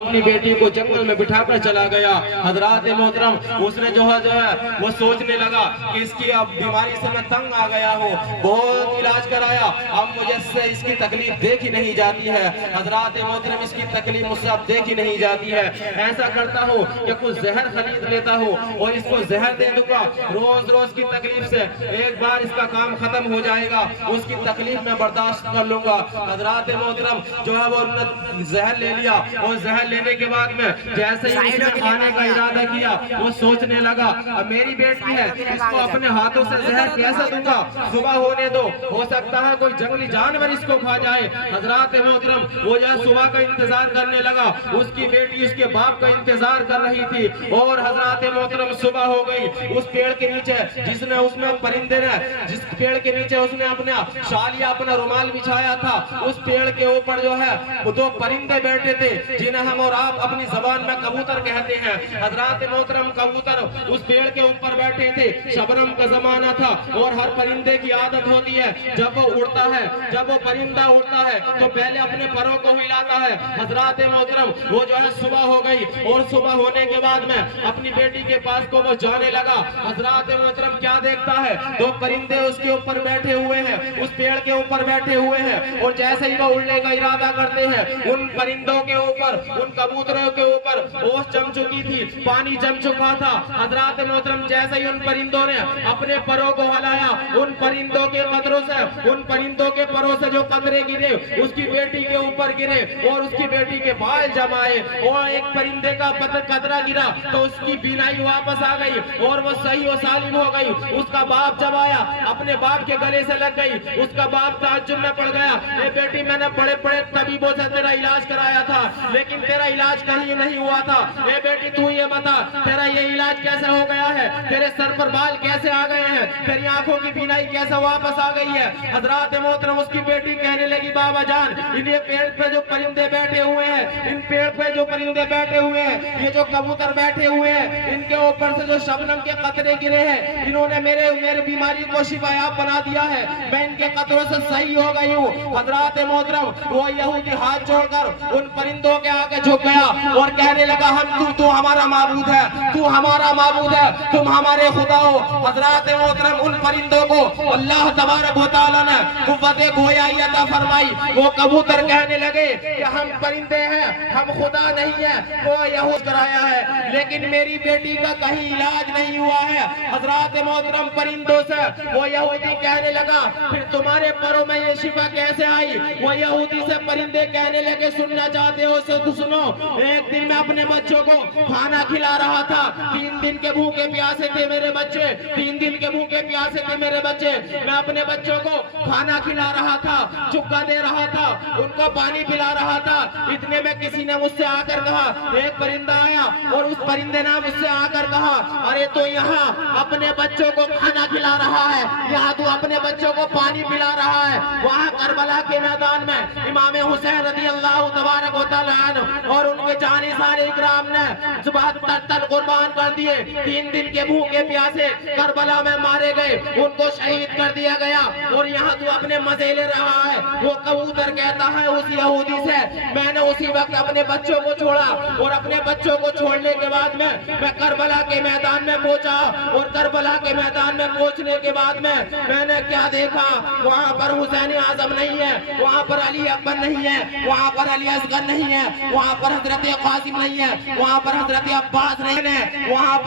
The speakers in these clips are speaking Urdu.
اپنی بیٹی کو جنگل میں بٹھا کر چلا گیا۔ حضرات محترم اس نے جو ہے وہ سوچنے لگا کہ اس کی اب بیماری سے میں تنگ آ گیا ہوں، بہت علاج کرایا، اب مجھے سے اس کی تکلیف دیکھی نہیں جاتی ہے۔ حضرات محترم اس کی تکلیف مجھ سے اب دیکھی نہیں جاتی ہے، ایسا کرتا ہوں کہ کچھ زہر خرید لیتا ہوں اور اس کو زہر دے دوں گا، روز روز کی تکلیف سے ایک بار اس کا کام ختم ہو جائے گا، اس کی تکلیف میں برداشت کر لوں گا۔ حضرات محترم جو ہے وہ زہر لے لیا اور زہر لینے کے بعد میں جیسے ہی اس نے کھانے کا ارادہ کیا وہ سوچنے لگا اب میری بیٹی ہے، اس کو اپنے ہاتھوں سے زہر کیسے دوں گا، صبح ہونے دو، ہو سکتا ہے کوئی جنگلی جانور اس کو کھا جائے۔ حضرات محترم وہ جو صبح کا انتظار کرنے لگا، اس کی بیٹی اس کے باپ کا انتظار کر رہی تھی اور حضرات محترم صبح ہو گئی۔ اس پیڑ کے نیچے جس میں پرندے نے جس پیڑ کے نیچے اس نے اپنا شال یا اپنا رومال بچھایا تھا، اس پیڑ کے اوپر جو ہے وہ دو پرندے بیٹھے تھے جنہیں ہم اور آپ اپنی زبان میں کبوتر کہتے ہیں۔ حضرات محترم کبوتر اس پیڑ کے اوپر بیٹھے تھے، شبنم کا زمانہ تھا اور ہر پرندے کی عادت ہوتی ہے جب وہ اڑتا ہے، جب وہ پرندہ اڑتا ہے تو پہلے اپنے پروں کو ہلاتا ہے۔ حضرات محترم وہ جو ہے صبح ہو گئی اور صبح ہونے کے بعد میں اپنی بیٹی کے پاس کو وہ جانے لگا۔ حضرات محترم کیا دیکھتا ہے، دو پرندے اس کے اوپر بیٹھے ہوئے ہیں، اس پیڑ کے اوپر بیٹھے ہوئے ہیں اور جیسے ہی وہ اڑنے کا ارادہ کرتے ہیں ان پرندوں کے اوپر، ان کبوتروں کے اوپر اوس جم چکی تھی، پانی جم چکا تھا۔ حضرات محترم جیسے ہی ان پرندوں نے اپنے پروں کو ہلایا، ان پرندوں کے قطروں سے، ان پرندوں کے پروں سے جو قطرے گرے اس کی بیٹی کے اوپر گرے اور اس کی بیٹی کے بال جمائے اور ایک پرندے کا قطرہ گرا تو اس کی بینائی واپس آ گئی اور وہ صحیح و سالم ہو گئی۔ اس کا باپ جب آیا اپنے باپ کے گلے سے لگ گئی، اس کا باپ تعجب میں پڑ گیا، اے بیٹی میں نے بڑے بڑے طبیبوں سے تیرا علاج کرایا تھا لیکن تیرا علاج کہیں نہیں ہوا تھا، اے بیٹی تو یہ بتا تیرا یہ علاج کیسے ہو گیا ہے، تیرے سر پر بال کیسے آ گئے ہیں، تیری آنکھوں کی بینائی کیسے واپس آ گئی ہے۔ حضرات محترم اس کی بیٹی کہنے لگی بابا جان انہیں پیڑ پہ جو پرندے بیٹھے ہوئے ہیں، ان پیڑ پہ جو پرندے بیٹھے ہوئے ہیں، یہ جو کبوتر بیٹھے ہوئے ہیں، ان کے اوپر سے جو شبنم کے قطرے گرے ہیں انہوں نے میرے بیماری کو شفا یاب بنا دیا ہے، میں ان کے قطروں سے صحیح ہو گئی ہوں۔ حضرات محترم وہ یہودی ہاتھ جوڑ کر ان پرندوں کے آگے جھک گیا اور کہنے لگا تو ہمارا معبود ہے، تو ہمارا معبود ہے، تم ہمارے خدا ہو۔ حضرات محترم ان پرندوں کو اللہ تبارک و تعالیٰ نے قوت گویائی عطا فرمائی۔ وہ کبوتر کہنے لگے کہ ہم پرندے ہیں، ہم خدا نہیں ہیں، وہ یہود کرایا ہے لیکن میری بیٹی کا کہیں علاج نہیں ہوا ہے۔ حضرات محترم پرندوں سے وہ یہودی کہنے لگا پھر تمہارے پروں میں یہ شفا کیسے آئی؟ وہ یہودی سے پرندے کہنے لگے سننا چاہتے ہو تو سنو، ایک دن میں اپنے بچوں کو کھانا کھلا رہا تھا، 3 دن کے بھوکے پیاسے تھے میرے بچے، 3 دن کے بھوکے پیاسے تھے میرے بچے، میں اپنے بچوں کو کھانا کھلا رہا تھا، چکا دے رہا تھا، ان کو پانی پلا رہا تھا، اتنے میں کسی نے مجھ سے آ کر کہا، ایک پرندہ آیا اور اس پرندے نے مجھ سے آ کر کہا ارے تو یہاں اپنے بچوں کو کھانا کھلا رہا ہے، یہاں تو اپنے بچوں کو پانی پلا رہا ہے۔ وہاں کربلا کے میدان میں امام حسین رضی اللہ تبارک و تعالیٰ عنہ اور ان کے جانشین اکرام نے 72 تن قربان کر دیے، 3 دن کے بھوکے پیاسے کربلا میں مارے گئے، ان کو شہید کر دیا گیا اور یہاں تو اپنے مزے لے رہا ہے۔ وہ کبوتر کہتا ہے اس یہودی سے میں نے اسی وقت اپنے بچوں کو چھوڑا اور اپنے بچوں کو چھوڑنے کے بعد میں کربلا کے میدان میں پہنچا اور کربلا کے میدان میں پہنچنے کے بعد میں نے کیا دیکھا، وہاں پر حسین اعظم نہیں ہے، وہاں پر علی اکبر نہیں ہے، وہاں پر علی اصغر نہیں ہے، وہاں پر حضرت قاسم نہیں ہے، وہاں پر حضرت عباس نہیں ہے، وہاں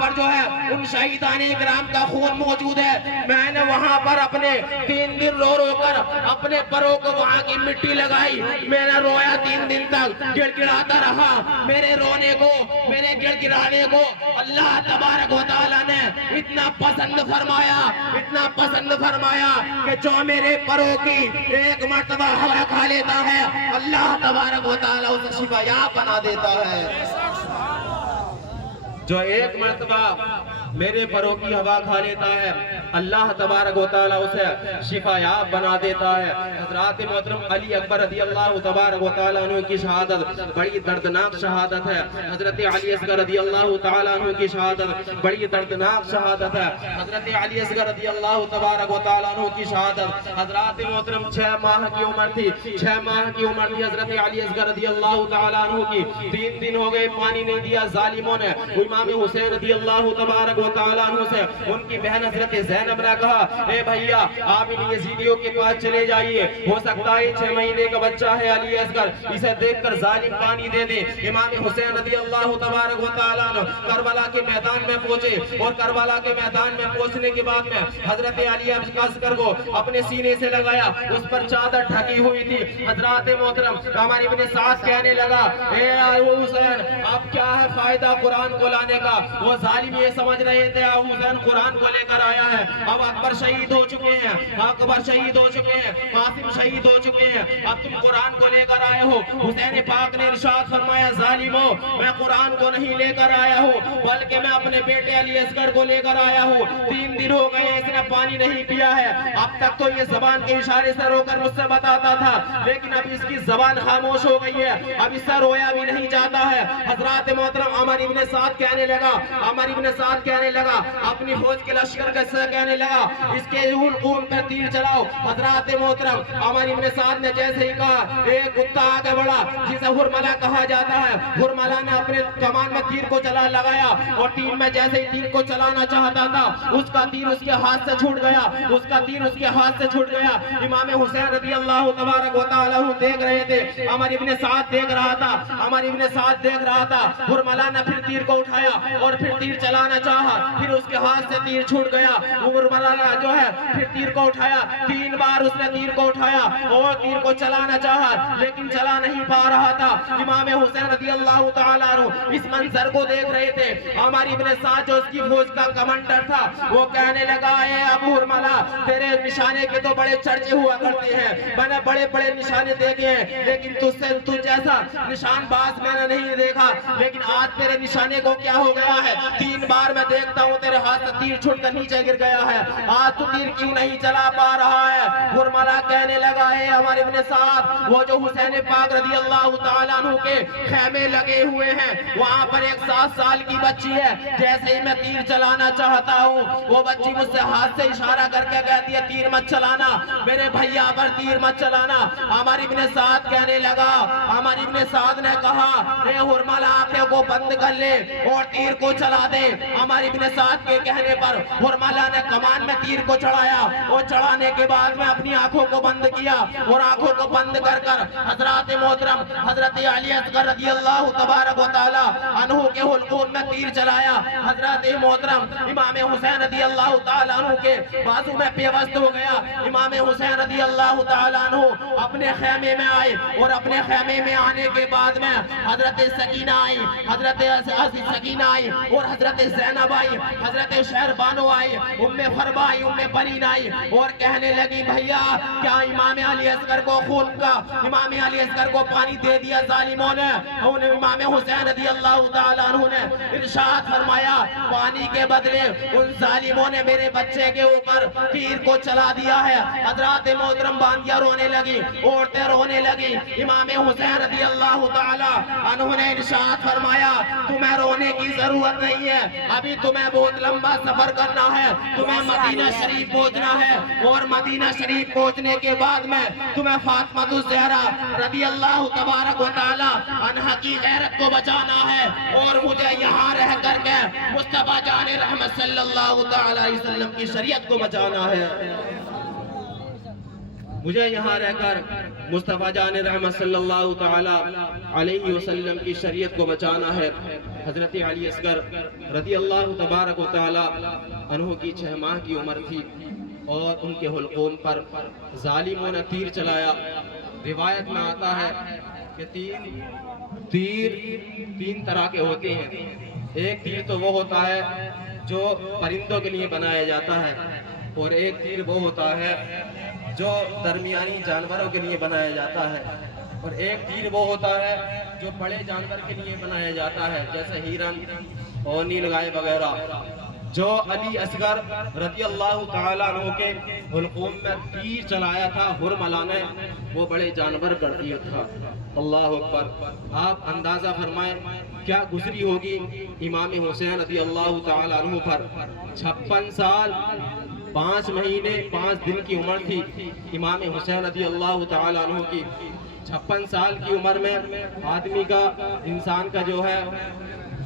پر جو ہے ان شہیدان اکرام کا خون موجود ہے۔ میں نے وہاں پر اپنے 3 دن رو رو کر اپنے پروں کو وہاں کی مٹی لگائی، میں نے رویا 3 دن تک، گڑ گڑاتا رہا، میرے رونے کو، میرے گڑ گڑانے کو اللہ تبارک و تعالیٰ نے اتنا پسند فرمایا، اتنا پسند فرمایا کہ جو میرے پروں کی ایک مرتبہ ہوا کھا لیتا ہے اللہ تبارک و تعالیٰ اسے شفا یاب بنا دیتا ہے۔ جو ایک مرتبہ میرے پروں کی ہوا کھا لیتا ہے اللہ تبارک و تعالیٰ اسے شفا یاب بنا دیتا ہے۔ حضرات محترم علی اکبر رضی اللہ تبارک و تعالیٰ عنہ کی شہادت بڑی دردناک شہادت ہے۔ حضرت علی اصغر رضی اللہ تعالیٰ عنہ کی شہادت بڑی دردناک شہادت ہے۔ حضرت علی اصغر رضی اللہ تبارک و تعالیٰ عنہ کی شہادت حضرات محترم 6 ماہ کی عمر تھی، 6 ماہ کی عمر تھی حضرت علی اصغر رضی اللہ تعالیٰ عنہ کی۔ 3 دن ہو گئے پانی نہیں دیا ظالموں نے۔ امام حسین رضی اللہ تبارک و تعالیٰ عنہ سے ان کی بہن حضرت زینب نے کہا اے بھیا آپ ان یزیدیوں کے پاس چلے جائیے، ہو سکتا ہے 6 مہینے کا بچہ ہے علی اصغر، اسے دیکھ کر ظالم پانی دے دے۔ امام حسین رضی اللہ تبارک و تعالیٰ عنہ کربلا کے میدان میں پہنچے اور کربلا کے میدان میں پہنچنے کے بعد میں حضرت علی اصغر کو اپنے سینے سے لگایا، اس پر چادر ڈھکی ہوئی تھی۔ حضرات محترم ہمارے ابن سعد کہنے لگا اے حسین اب کیا ہے فائدہ قرآن کو لانے کا؟ وہ ظالم یہ سمجھ رہے تھے حسین قرآن کو لے کر آیا ہے، اب اکبر شہید ہو چکے ہیں، اکبر شہید ہو چکے ہیں، قاسم شہید ہو چکے ہیں، اب تم قرآن کو لے کر آئے ہو۔ حسین پاک نے ارشاد فرمایا ظالمو میں قرآن کو نہیں لے کر آیا ہوں بلکہ میں اپنے بیٹے علی اصغر کو لے کر آیا ہوں۔ 3 دن ہو گئے اس نے پانی نہیں پیا ہے، اب تک تو یہ زبان کے اشارے سے رو کر مجھ سے بتاتا تھا لیکن اب اس کی زبان خاموش ہو گئی ہے، اب اس سے رویا بھی نہیں جاتا ہے۔ حضرات محترم عمر ابن سعد کہنے لگا اپنی فوج کے لشکر سے کہنے لگا اس کے خون پر تیر چلاؤ۔ حضرات محترم عمر ابن سعد نے جیسے ہی کہا ایک کتا آگے بڑھا جسے ہرملہ کہا جاتا ہے، ہرملہ نے اپنے کمان میں تیر کو چلا لگایا اور تیر میں جیسے ہی تیر کو چلانا چاہتا تھا اس کا تیر اس کے ہاتھ سے چھوٹ گیا، اس کا تیر اس کے ہاتھ سے چھوٹ گیا۔ امام حسین رضی اللہ تبارک و تعالیٰ دیکھ رہے تھے، عمر ابن سعد دیکھ رہا تھا، ہرملہ نے پھر تیر کو اٹھایا اور پھر تیر چلانا چاہا، پھر اس کے ہاتھ سے تیر چھوٹ گیا۔ ہرملہ جو ہے پھر تیر کو اٹھایا، 3 بار اس نے تیر کو اٹھایا اور تیر کو چلانا چاہا لیکن چلا نہیں پا رہا تھا۔ امام حسین رضی اللہ تعالیٰ عنہ اس منظر کو دیکھ رہے تھے۔ عمر ابن سعد جو اس کی فوج کا کمانڈر تھا وہ کہنے لگا اے ابو ہرملہ تیرے نشانے کے تو بڑے چرچے ہوا کرتے ہیں، میں نے بڑے بڑے نشانے دیکھے ہیں لیکن تجھ جیسا نشان باز میں نے نہیں دیکھا، لیکن آج تیرے نشانے کو کیا ہو گیا ہے؟ 3 بار میں دیکھتا ہوں تیرے ہاتھ سے تیر چھوٹ کر نیچے گر گیا ہے، آج تو تیر کیوں نہیں چلا پا رہا ہے؟ ہرملہ کہنے لگا ہے عمر ابن سعد وہ جو حسین پاک رضی اللہ تعالیٰ عنہ کے خیمے لگے ہوئے ہیں وہاں پر ایک 7 سال کی بچی ہے، جیسے ہی میں تیر چلانا چاہتا ہوں وہ بچی مجھ سے ہاتھ سے اشارہ کر کے کہتی ہے تیر مت چلانا، میرے بھیا پر تیر مت چلانا۔ عمر ابن سعد کہنے لگا، عمر ابن سعد نے کہا اے ہرملہ آنکھوں کو بند کر لے اور تیر کو چلا دے۔ عمر ابن سعد کے کہنے پر ہرملہ نے کمان میں تیر کو چڑھایا اور چڑھانے کے بعد میں اپنی آنکھوں کو بند کیا اور آنکھوں کو بند کر کر حضرات محترم حضرت علی اصغر رضی اللہ تبارک و تعالی عنہ کے حلقوم میں تیر چلایا۔ حضرات محترم امام حسین رضی اللہ تعالی عنہ کے بازو میں پیوست ہو گیا۔ امام حسین رضی اللہ تعالی عنہ اپنے خیمے میں آئے اور اپنے خیمے میں آنے کے بعد میں حضرت سکینہ آئی، حضرت سکینہ آئی اور حضرت زینب آئی، حضرت شہربانو آئی، ام فربا آئی، ام پرین آئی اور کہنے لگی بھیا کیا امام علی اصغر کو خون کا امام علی اصغر کو پانی دے دیا ظالموں نے؟ امام حسین رضی اللہ تعالیٰ عنہ نے ارشاد فرمایا پانی کے بدلے ان ظالموں نے میرے بچے کے اوپر تیر کو چلا دیا ہے۔ حضرات محترم باندیاں رونے لگی، عورتیں رونے لگی۔ امام حسین رضی اللہ تعالیٰ عنہ نے ارشاد فرمایا تمہیں رونے کی ضرورت نہیں ہے، ابھی تمہیں بہت لمبا سفر کرنا ہے، تمہیں مدینہ شریف پہنچنا ہے اور مدینہ شریف پہنچنے کے بعد میں تمہیں فاطمہ الزہرا رضی اللہ تبارک و تعالی عنہا کی غیرت کو بچانا ہے اور مجھے یہاں رہ کر کے مصطفیٰ جان رحمت صلی اللہ تعالی علیہ وسلم کی شریعت کو بچانا ہے، مجھے یہاں رہ کر مصطفیٰ جان رحمت صلی اللہ تعالی علیہ وسلم کی شریعت کو بچانا ہے۔ حضرت علی اصغر رضی اللہ تبارک و تعالی عنہ کی 6 ماہ کی عمر تھی اور ان کے حلقوم پر ظالموں نے تیر چلایا۔ روایت میں آتا ہے کہ تیر 3 طرح کے ہوتے ہیں۔ ایک تیر تو وہ ہوتا ہے جو پرندوں کے لیے بنایا جاتا ہے اور ایک تیر وہ ہوتا ہے جو درمیانی جانوروں کے لیے بنایا جاتا ہے اور ایک تیر وہ ہوتا ہے جو بڑے جانور کے لیے بنایا جاتا ہے جیسے ہرن اور نیل گائے وغیرہ۔ جو علی اصغر رضی اللہ تعالیٰ عنہ کے حلقوم میں تیر چلایا تھا حرملہ نے، وہ بڑے جانور کر دیا تھا۔ اللہ اکبر۔ آپ اندازہ فرمائیں کیا گزری ہوگی امام حسین رضی اللہ تعالیٰ عنہ پر۔ 56 سال 5 مہینے 5 دن کی عمر تھی امام حسین رضی اللہ تعالیٰ عنہ کی۔ 56 سال کی عمر میں آدمی کا، انسان کا جو ہے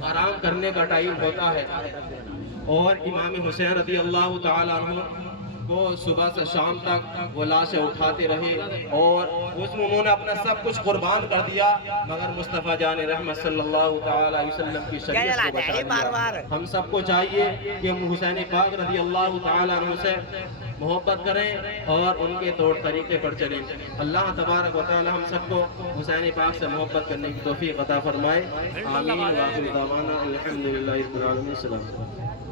آرام کرنے کا ٹائم ہوتا ہے، اور امام حسین رضی اللہ تعالیٰ عنہ کو صبح سے شام تک وہ لاشیں اٹھاتے رہے، اور اس میں انہوں نے اپنا سب کچھ قربان کر دیا، مگر مصطفیٰ جان رحمت صلی اللہ تعالیٰ علیہ وسلم کی شریعت کو بچا دیا۔ ہم سب کو چاہیے کہ ہم حسین پاک رضی اللہ تعالیٰ عنہ سے محبت کریں اور ان کے طور طریقے پر چلیں۔ اللہ تبارک و تعالی ہم سب کو حسین پاک سے محبت کرنے کی توفیق عطا فرمائے۔ آمین۔ وآخر دعوانا الحمدللہ رب العالمین۔